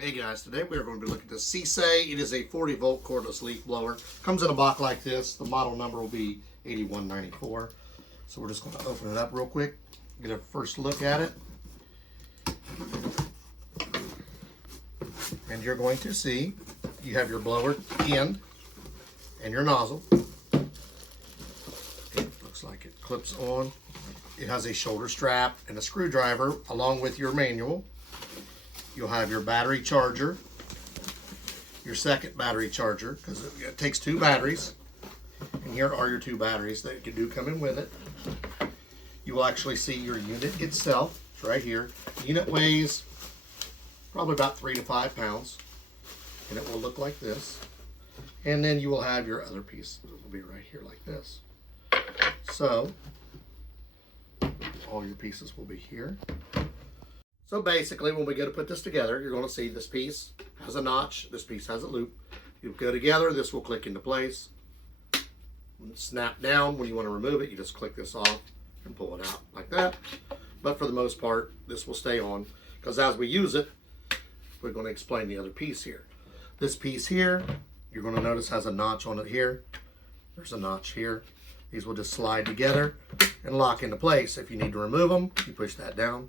Hey guys, today we are going to be looking at the Seesii. It is a 40 volt cordless leaf blower. Comes in a box like this. The model number will be 8194. So we're just going to open it up real quick, get a first look at it. And you're going to see you have your blower end and your nozzle. It looks like it clips on. It has a shoulder strap and a screwdriver along with your manual. You'll have your battery charger, your second battery charger, because it takes two batteries. And here are your two batteries that do come in with it. You will actually see your unit itself. It's right here. The unit weighs probably about 3 to 5 pounds, and it will look like this. And then you will have your other piece. It will be right here like this. So all your pieces will be here. So basically, when we go to put this together, you're going to see this piece has a notch, this piece has a loop. You go together, this will click into place. When it's snapped down, when you want to remove it, you just click this off and pull it out like that. But for the most part, this will stay on, because as we use it, we're going to explain the other piece here. This piece here, you're going to notice has a notch on it here. There's a notch here. These will just slide together and lock into place. If you need to remove them, you push that down.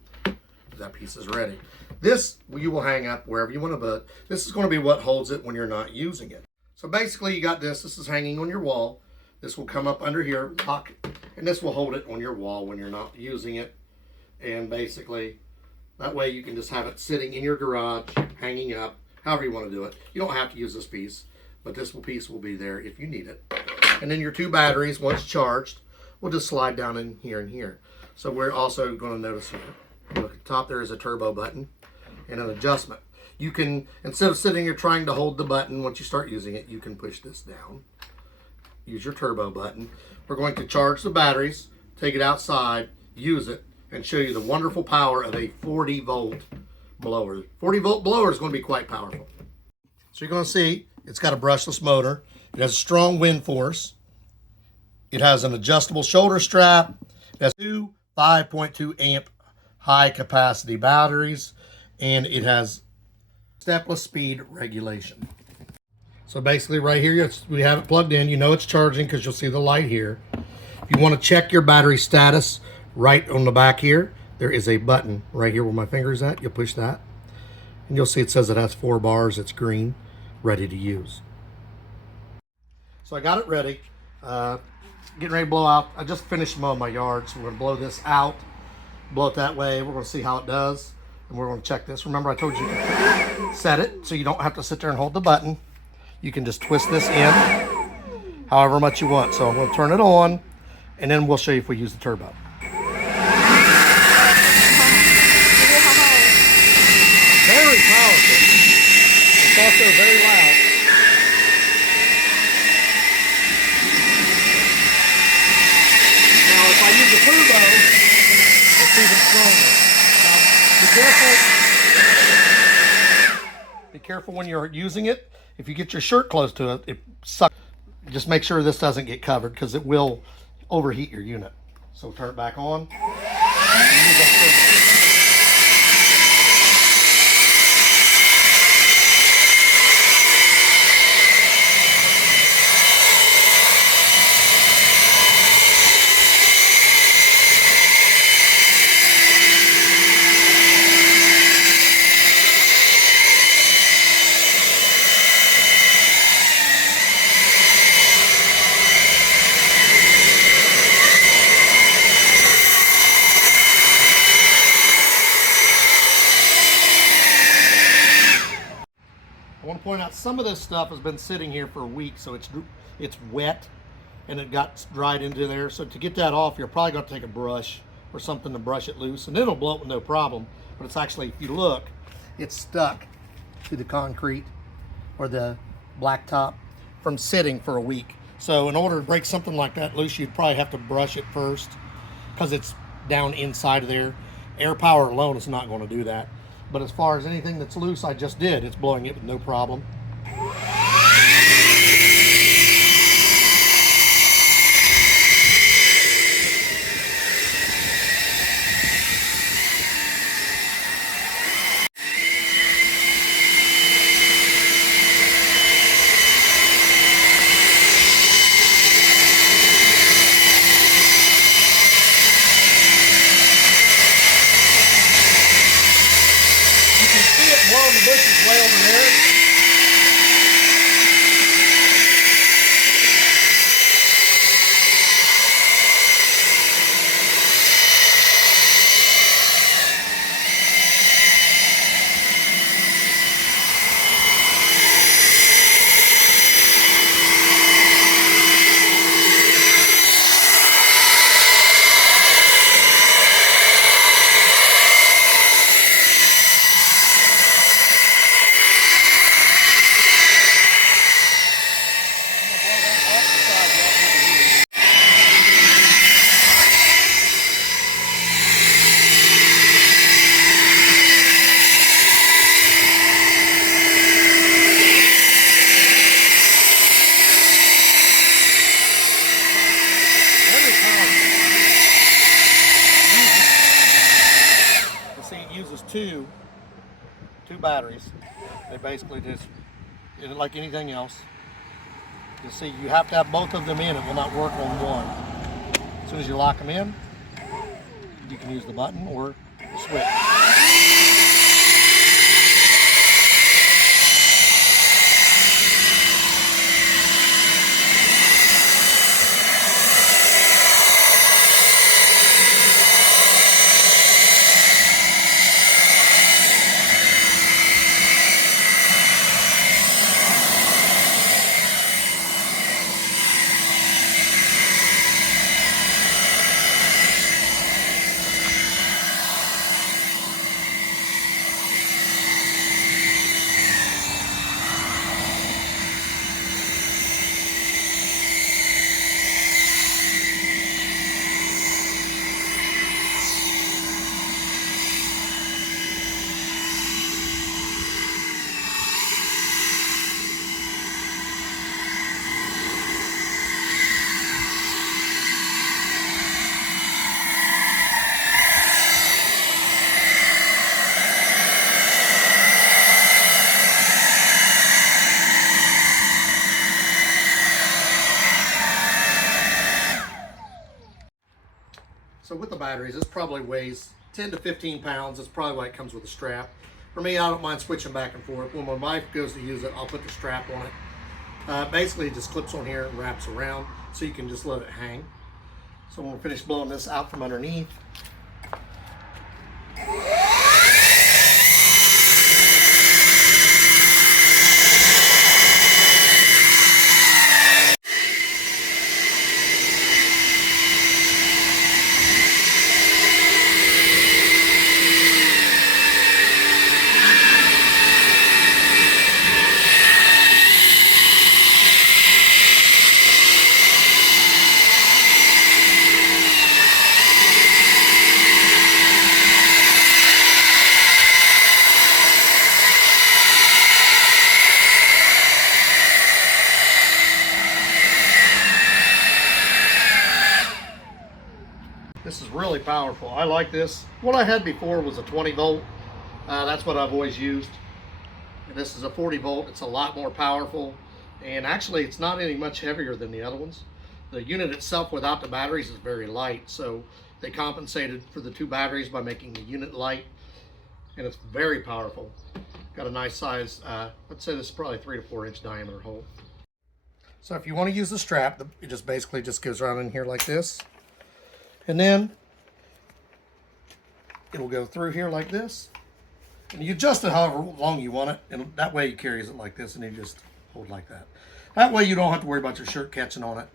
That piece is ready. This you will hang up wherever you want to put. This is going to be what holds it when you're not using it. So basically you got this. This is hanging on your wall. This will come up under here, lock, and this will hold it on your wall when you're not using it. And basically that way you can just have it sitting in your garage, hanging up, however you want to do it. You don't have to use this piece, but this piece will be there if you need it. And then your two batteries, once charged, will just slide down in here and here. So we're also going to notice here, look at the top, there is a turbo button and an adjustment. You can, instead of sitting here trying to hold the button, once you start using it, you can push this down. Use your turbo button. We're going to charge the batteries, take it outside, use it, and show you the wonderful power of a 40 volt blower. 40 volt blower is going to be quite powerful. So you're going to see it's got a brushless motor. It has a strong wind force. It has an adjustable shoulder strap. It has two 5.2 amp high capacity batteries, and it has stepless speed regulation. So basically right here, we have it plugged in. You know it's charging because you'll see the light here. If you want to check your battery status, right on the back here, there is a button right here where my finger is at. You'll push that, and you'll see it says it has 4 bars. It's green, ready to use. So I got it ready. Getting ready to blow out. I just finished mowing my yard, so we're going to blow this out. Blow it that way. We're going to see how it does, and we're going to check this. Remember, I told you to set it so you don't have to sit there and hold the button. You can just twist this in however much you want. So I'm going to turn it on, and then we'll show you if we use the turbo. Very powerful. It's also very loud. Now, if I use the turbo, it's even stronger. Now, be careful when you're using it. If you get your shirt close to it, it sucks. Just make sure this doesn't get covered because it will overheat your unit. So turn it back on. I want to point out some of this stuff has been sitting here for a week, so it's wet and it got dried into there. So to get that off, you're probably going to take a brush or something to brush it loose, and it'll blow it with no problem. But it's actually, if you look, it's stuck to the concrete or the blacktop from sitting for a week. So in order to break something like that loose, you'd probably have to brush it first because it's down inside of there. Air power alone is not going to do that. But as far as anything that's loose, I just did. It's blowing it with no problem. two batteries. They basically just, like anything else, you see you have to have both of them in. It will not work on one. As soon as you lock them in, you can use the button or the switch. So with the batteries, this probably weighs 10 to 15 pounds. That's probably why it comes with a strap. For me, I don't mind switching back and forth. When my wife goes to use it, I'll put the strap on it. Basically, it just clips on here and wraps around, so you can just let it hang. So when we finish blowing this out from underneath, this is really powerful. I like this. What I had before was a 20 volt. That's what I've always used. And this is a 40 volt. It's a lot more powerful. And actually, it's not any much heavier than the other ones. The unit itself without the batteries is very light. So they compensated for the two batteries by making the unit light. And it's very powerful. Got a nice size, let's say this is probably 3 to 4 inch diameter hole. So if you want to use the strap, it just basically just goes around in here like this. And then it'll go through here like this. And you adjust it however long you want it. And that way you carries it like this and you just hold like that. That way you don't have to worry about your shirt catching on it.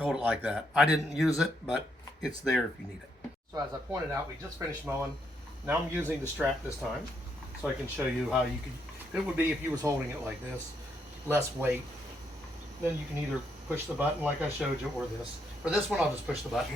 Hold it like that. I didn't use it, but it's there if you need it. So as I pointed out, we just finished mowing. Now I'm using the strap this time. So I can show you how you could, it would be if you was holding it like this, less weight. Then you can either push the button like I showed you or this. For this one, I'll just push the button.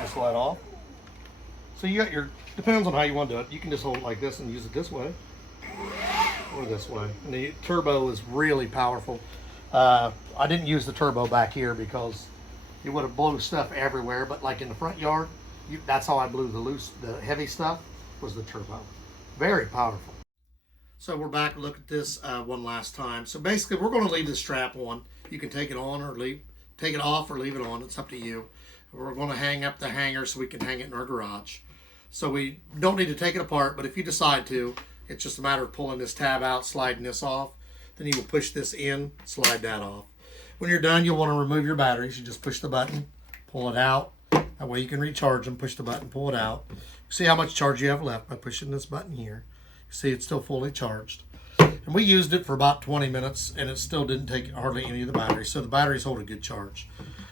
Just let off. So you got your, depends on how you want to do it. You can just hold it like this and use it this way. Or this way. And the turbo is really powerful. I didn't use the turbo back here because it would have blown stuff everywhere, but like in the front yard, that's how I blew the heavy stuff, was the turbo. Very powerful. So we're back to look at this one last time. So basically we're going to leave the strap on. You can take it on or take it off or leave it on. It's up to you. We're going to hang up the hanger so we can hang it in our garage. So we don't need to take it apart, but if you decide to, it's just a matter of pulling this tab out, sliding this off. Then you will push this in, slide that off. When you're done, you'll want to remove your batteries. You just push the button, pull it out. That way you can recharge them. Push the button, pull it out. See how much charge you have left by pushing this button here. You see it's still fully charged. And we used it for about 20 minutes, and it still didn't take hardly any of the batteries. So the batteries hold a good charge.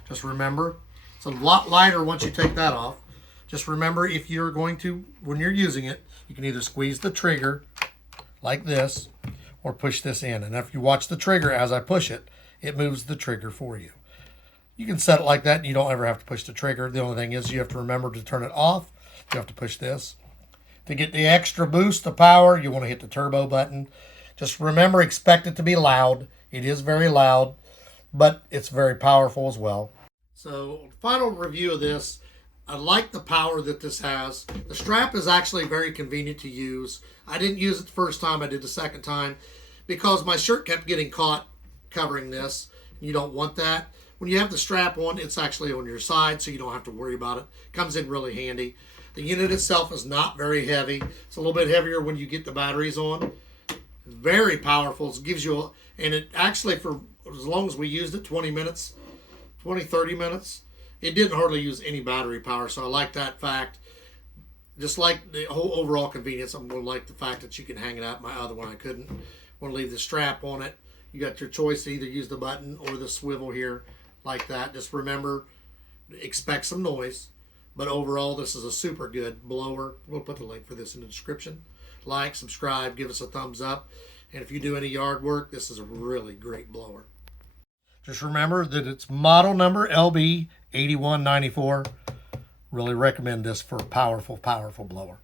Just remember, it's a lot lighter once you take that off. Just remember, if you're going to, when you're using it, you can either squeeze the trigger like this or push this in. And if you watch the trigger as I push it, it moves the trigger for you. You can set it like that and you don't ever have to push the trigger. The only thing is you have to remember to turn it off. You have to push this. To get the extra boost of power, you want to hit the turbo button. Just remember, expect it to be loud. It is very loud, but it's very powerful as well. So, final review of this. I like the power that this has. The strap is actually very convenient to use. I didn't use it the first time, I did the second time because my shirt kept getting caught covering this. You don't want that. When you have the strap on, it's actually on your side, so you don't have to worry about it. Comes in really handy. The unit itself is not very heavy. It's a little bit heavier when you get the batteries on. Very powerful. It gives you, and it actually, for as long as we used it, 20 minutes, 30 minutes, it didn't hardly use any battery power, so I like that fact. Just like the whole overall convenience, I'm going to like the fact that you can hang it out. My other one I couldn't. Want to leave the strap on it. You got your choice to either use the button or the swivel here like that. Just remember, expect some noise. But overall, this is a super good blower. We'll put the link for this in the description. Like, subscribe, give us a thumbs up. And if you do any yard work, this is a really great blower. Just remember that it's model number LB8194. Really recommend this for a powerful, powerful blower.